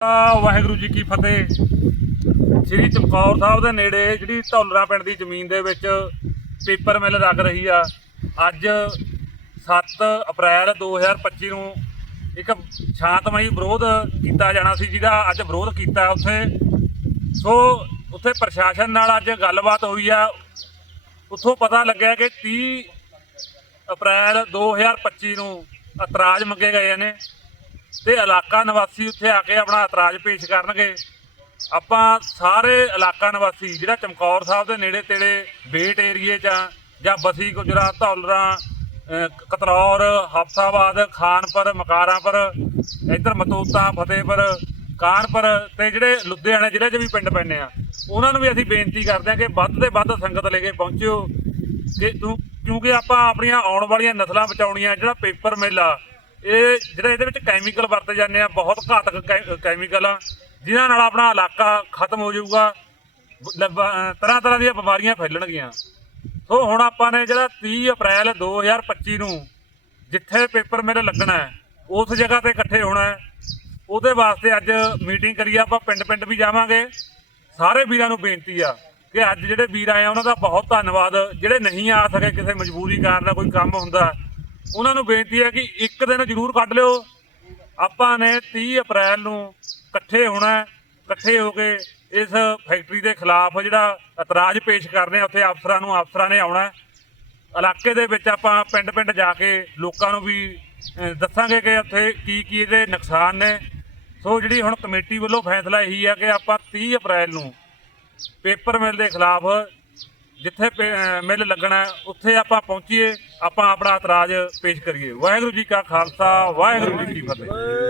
ਵਾਹਿਗੁਰੂ ਜੀ ਕੀ ਫਤਿਹ। ਸ੍ਰੀ ਚਮਕੌਰ ਸਾਹਿਬ ਦੇ ਨੇੜੇ ਜਿਹੜੀ ਧੌਲਰਾ ਪਿੰਡ ਦੀ ਜ਼ਮੀਨ ਦੇ ਵਿੱਚ ਪੇਪਰ ਮਿਲ ਲੱਗ ਰਹੀ ਆ। ਅੱਜ 7 ਅਪ੍ਰੈਲ 2025 ਨੂੰ ਇੱਕ ਸ਼ਾਂਤਮਈ ਵਿਰੋਧ ਕੀਤਾ ਜਾਣਾ ਸੀ, ਜਿਹਦਾ ਅੱਜ ਵਿਰੋਧ ਕੀਤਾ ਉੱਥੇ। ਸੋ ਉੱਥੇ ਪ੍ਰਸ਼ਾਸਨ ਨਾਲ ਅੱਜ ਗੱਲਬਾਤ ਹੋਈ ਆ। ਉੱਥੋਂ ਪਤਾ ਲੱਗਿਆ ਕਿ 30 ਅਪ੍ਰੈਲ 2025 ਨੂੰ ਇਤਰਾਜ਼ ਮੰਗੇ ਗਏ ਨੇ। ਤੇ ਇਲਾਕਾ ਨਿਵਾਸੀ ਉੱਥੇ ਆ ਕੇ ਆਪਣਾ ਇਤਰਾਜ਼ ਪੇਸ਼ ਕਰਨਗੇ। ਆਪਾਂ ਸਾਰੇ ਇਲਾਕਾ ਨਿਵਾਸੀ ਜਿਹੜਾ ਚਮਕੌਰ ਸਾਹਿਬ ਦੇ ਨੇੜੇ ਤੇੜੇ ਬੇਟ ਏਰੀਏ 'ਚ ਆ, ਜਾਂ ਬਸੀ ਗੁਜਰਾ ਧੌਲਰਾ ਕਤਰੌਰ ਹਫਸਾਬਾਦ ਖਾਨਪੁਰ ਮਕਾਰਾਂਪੁਰ ਇੱਧਰ ਮਤੂਤਾ ਫਤਿਹਪੁਰ ਕਾਨਪੁਰ ਤੇ ਜਿਹੜੇ ਲੁਧਿਆਣਾ ਜ਼ਿਲ੍ਹੇ 'ਚ ਵੀ ਪਿੰਡ ਪੈਂਦੇ ਆ ਉਹਨਾਂ ਨੂੰ ਵੀ ਅਸੀਂ ਬੇਨਤੀ ਕਰਦੇ ਹਾਂ ਕਿ ਵੱਧ ਤੇ ਵੱਧ ਸੰਗਤ ਲੈ ਕੇ ਪਹੁੰਚਿਓ। ਕਿ ਕਿਉਂਕਿ ਆਪਾਂ ਆਪਣੀਆਂ ਆਉਣ ਵਾਲੀਆਂ ਨਸਲਾਂ ਬਚਾਉਣੀਆਂ ਜਿਹੜਾ ਪੇਪਰ ਮਿਲ ਆ ਇਹ ਜਿਹੜੇ ਇਹਦੇ ਵਿੱਚ ਕੈਮੀਕਲ ਵਰਤੇ ਜਾਂਦੇ ਆ, ਬਹੁਤ ਘਾਤਕ ਕੈ- ਕੈਮੀਕਲ ਆ, ਜਿਨ੍ਹਾਂ ਨਾਲ ਆਪਣਾ ਇਲਾਕਾ ਖਤਮ ਹੋ ਜਾਊਗਾ। ਤਰ੍ਹਾਂ ਤਰ੍ਹਾਂ ਦੀਆਂ ਬਿਮਾਰੀਆਂ ਫੈਲਣਗੀਆਂ। ਸੋ ਹੁਣ ਆਪਾਂ ਨੇ ਜਿਹੜਾ 30 ਅਪ੍ਰੈਲ 2025 ਨੂੰ ਜਿੱਥੇ ਪੇਪਰ ਮੇਰੇ ਲੱਗਣਾ ਉਸ ਜਗ੍ਹਾ ਤੇ ਇਕੱਠੇ ਹੋਣਾ ਉਹਦੇ ਵਾਸਤੇ ਅੱਜ ਮੀਟਿੰਗ ਕਰੀ ਆਪਾਂ, ਪਿੰਡ ਪਿੰਡ ਵੀ ਜਾਵਾਂਗੇ। ਸਾਰੇ ਵੀਰਾਂ ਨੂੰ ਬੇਨਤੀ ਆ ਕਿ ਅੱਜ ਜਿਹੜੇ ਵੀਰ ਆਏ ਆ, ਉਹਨਾਂ ਦਾ ਬਹੁਤ ਧੰਨਵਾਦ। ਜਿਹੜੇ ਨਹੀਂ ਆ ਸਕੇ ਕਿਸੇ ਮਜਬੂਰੀ ਕਾਰਨ, ਕੋਈ ਕੰਮ ਹੁੰਦਾ ਉਹਨਾਂ ਨੂੰ ਬੇਨਤੀ ਹੈ ਕਿ ਇੱਕ ਦਿਨ ਜ਼ਰੂਰ ਕੱਢ ਲਿਓ। ਆਪਾਂ ਨੇ 30 ਅਪ੍ਰੈਲ ਨੂੰ ਇਕੱਠੇ ਹੋਣਾ ਇਕੱਠੇ ਹੋ ਕੇ ਇਸ ਫੈਕਟਰੀ ਦੇ ਖਿਲਾਫ ਜਿਹੜਾ ਇਤਰਾਜ਼ ਪੇਸ਼ ਕਰਨੇ ਉੱਥੇ ਅਫਸਰਾਂ ਨੂੰ ਅਫਸਰਾਂ ਨੇ ਆਉਣਾ ਇਲਾਕੇ ਦੇ ਵਿੱਚ ਆਪਾਂ ਪਿੰਡ ਪਿੰਡ ਜਾ ਕੇ ਲੋਕਾਂ ਨੂੰ ਵੀ ਦੱਸਾਂਗੇ ਕਿ ਉੱਥੇ ਕੀ ਕੀ ਇਹਦੇ ਨੁਕਸਾਨ ਨੇ। ਸੋ ਜਿਹੜੀ ਹੁਣ ਕਮੇਟੀ ਵੱਲੋਂ ਫੈਸਲਾ ਇਹੀ ਹੈ ਕਿ ਆਪਾਂ 30 ਅਪ੍ਰੈਲ ਨੂੰ ਪੇਪਰ ਮਿਲ ਦੇ ਖਿਲਾਫ ਜਿੱਥੇ ਪੇ- ਅਹ, ਮਿਲ ਲੱਗਣਾ ਉੱਥੇ ਆਪਾਂ ਪਹੁੰਚੀਏ। ਆਪਾਂ ਆਪਣਾ ਇਤਰਾਜ਼ ਪੇਸ਼ ਕਰੀਏ। ਵਾਹਿਗੁਰੂ ਜੀ ਕਾ ਖਾਲਸਾ ਵਾਹਿਗੁਰੂ ਜੀ ਕੀ ਫਤਿਹ।